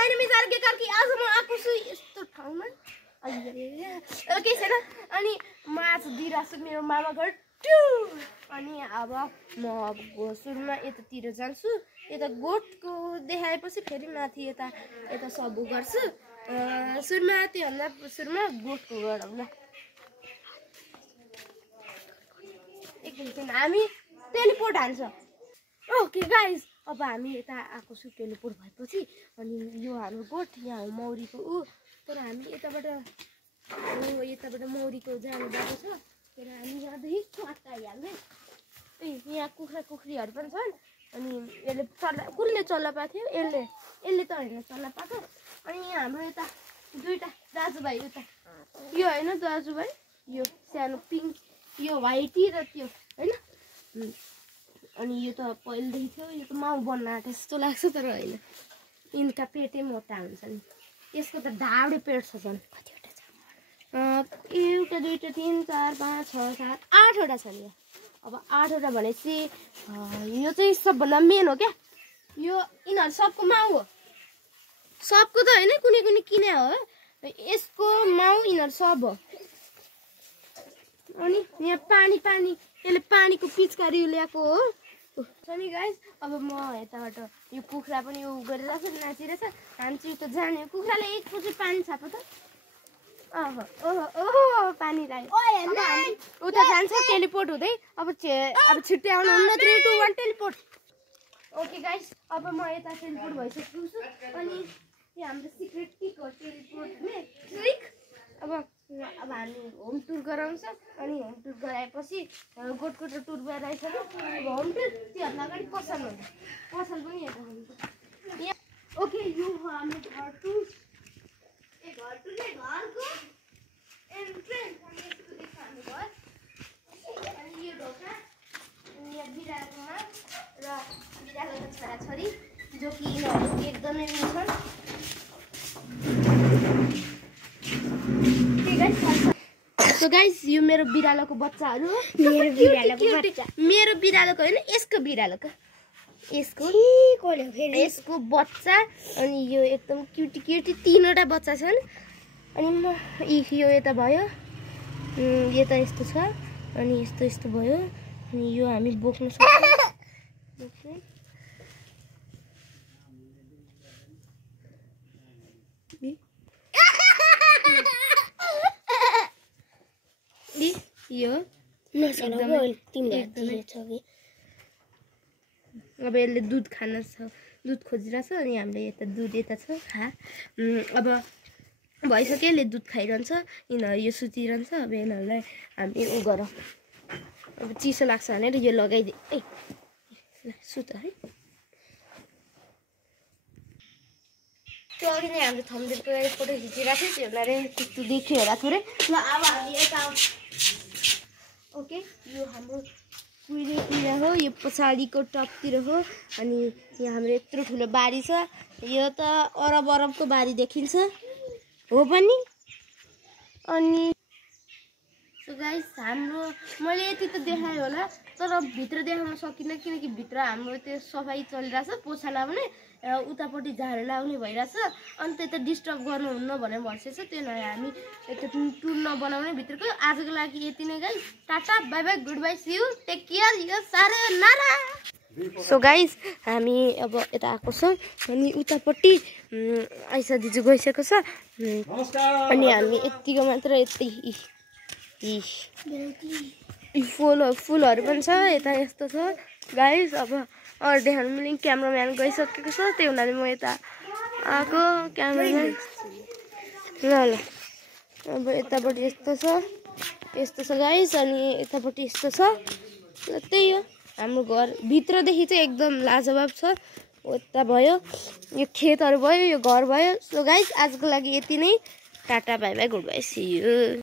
छैन मिसाल के कर कि आज म आएको छु यस्तो ठाउँमा के छैन अनि म आज दिइराछु मेरो मामा घर अनि अब म सुरुमा यतातिर जान्छु यता गोठको देखाएपछि फेरि माथि यता सबु गर्छु सुरुमा त्योभन्दा सुरुमा गोठको गरौँ ल एकछिन हामी टेलिपोर्ट हान्छ ओके गाइस अब हामी यता आएको छु टेलिपोर्ट भएपछि अनि यो हाम्रो गोठ यहाँ मौरीको तर हामी यताबाट मौरीको जानु बाटो छ तर हामी यहाँदेखि चट्टा हाल्ने यहाँ कुखुरा कुखुरीहरू पनि छन् अनि यसले कुनले चल्ला पाएको थियो यसले त होइन चल्ला पाएको अनि यहाँ हाम्रो यता दुईटा दाजुभाइ यता यो होइन दाजुभाइ यो सानो पिङ्क यो व्हाइटी र त्यो होइन अनि यो त पहिलेदेखि थियो यो त माउ बन्न आँटे जस्तो लाग्छ तर होइन यिनका पेटै मोटा हुन्छ नि यसको त ढाडे पेट छ झन् कतिवटा छ एउटा दुईटा 3 4 5 6 7 8वटा छ नि अब 8वटा भनेपछि यो चाहिँ सबभन्दा मेन हो क्या यो यिनीहरू सबको माउ हो सबको त होइन कुनै कुनै किने हो यसको माउ यिनीहरू सब हो अनि यहाँ पानी यसले पानीको पिचकारी ल्याएको हो नि गाइस अब म यताबाट यो कुखुरा पनि यो गरिरहेछ नाचिरहेछ हामी चाहिँ त जाने कुखुराले एक पुछु पानी छाप त ओहो पानी लाग्यो उता जान्छ टेलिपोर्ट हुँदै अब छिट्टै आउनु हुन्न 3 2 1 टेलिपोर्ट ओके गाइस अब म यता टेलिपोर्ट भइसकेको छु अनि यो हाम्रो सिक्रेट टिक हो टेलिपोर्ट ट्रिक अब हामी होम टुर गराउँछ अनि होम टुर गराएपछि गोठको टुर गराइसक्यो अब होम टुर त्योभन्दा अगाडि पसल हुन्छ पसल पनि हेर्दा हुन्छ ओके यो हाम्रो घर टुर घर टुर घरको एन्ट्रेन्स अनि यसको देख्छ हाम्रो घर अनि यो ढोका अनि यहाँ बिरालोको माग र बिरालोको छोराछोरी जो कि यिनीहरू एकदमै मिल्छन् सो गाइस यो मेरो बिरालोको बच्चाहरू मेरो बिरालोको होइन यसको बिरालोको यसको बच्चा अनि यो एकदम क्युटी क्युटी 3वटा बच्चा छन् अनि म यो यता भयो यता यस्तो छ अनि यस्तो भयो अनि यो हामी बोक्न सक्छौँ यो अब यसले दुध खान छ दुध खोजिरहेछ अनि हामीले यता दुध यता छ अब भइसक्यो यसले दुध खाइरहन्छ यिनीहरू यो सुतिरहन्छ अब यिनीहरूलाई हामी गरौँ अब चिसो लाग्छ भनेर यो लगाइदिए सुत है त्यो अघि नै हामीले थम्बनेलको लागि फोटो खिचिरहेको थियो त्यो भएर त्यस्तो देखियो होला थोरै ल अब हामी यता ओके यो हाम्रो कुइरा हो यो पछाडिको टपतिर हो अनि यहाँ हाम्रो यत्रो ठुलो बारी छ यो त अरबको बारी देखिन्छ हो पनि अनि सो गाइस हाम्रो मैले यति त देखाएँ होला तर भित्र देखाउन सकिनँ किनकि भित्र हाम्रो त्यो सफाइ चलिरहेछ पोछा लाउने उतापट्टि झाडु लाउने भइरहेछ अनि त्यता डिस्टर्ब गर्नुहुन्न भनेर भनिसकेछ त्यो भएर हामी यता टुर नबनाउने भित्रको आजको लागि यति नै guys tata bye bye goodbye see you take care यो सारे नारा सो गाइस हामी अब यता आएको छौँ अनि उतापट्टि आइसा दिजु गइसकेको छ अनि हामी यतिको मात्र यति फुलहरू पनि छ यता यस्तो छ गाइस अब अरू देखाउनु मिल्ने क्यामराम्यान गइसकेको छ त्यही हुनाले म यता आएको क्यामराम्यान ल अब यतापट्टि यस्तो छ गाइस अनि यतापट्टि यस्तो छ ल त्यही हो हाम्रो घर भित्रदेखि चाहिँ एकदम लाजवाब छ यता भयो यो खेतहरू भयो यो घर भयो सो गाइस आजको लागि यति नै tata bye bye goodbye see you